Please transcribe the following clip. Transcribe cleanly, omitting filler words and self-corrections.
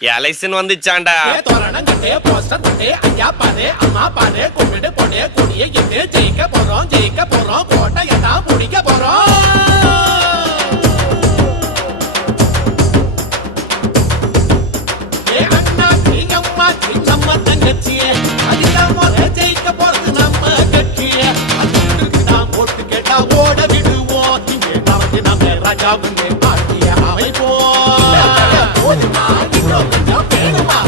Election வந்துச்சாண்டா. தோரணம் கட்டே poster கட்டே ஐயா பாரு அம்மா பாரு கும்பிடு பொண்ணே கொடியே எட்டு ஜெயிக்க போறோம் கோட்டையை தான் முடிக்க போறோம். ஏ அண்ணா அம்மா நம்ம தங்கச்சியே அதிகமா ஜெயிக்க போறது நம்ம கட்சியே. அதுக்கு தான் போட்டு கேட்டா ஓட விடுவோம். இங்கே நமக்கு நம்ம ராஜாவுங்க ஆட்சிய அமைப்போம். போதுமா இன்னும் கொஞ்சம் வேணுமா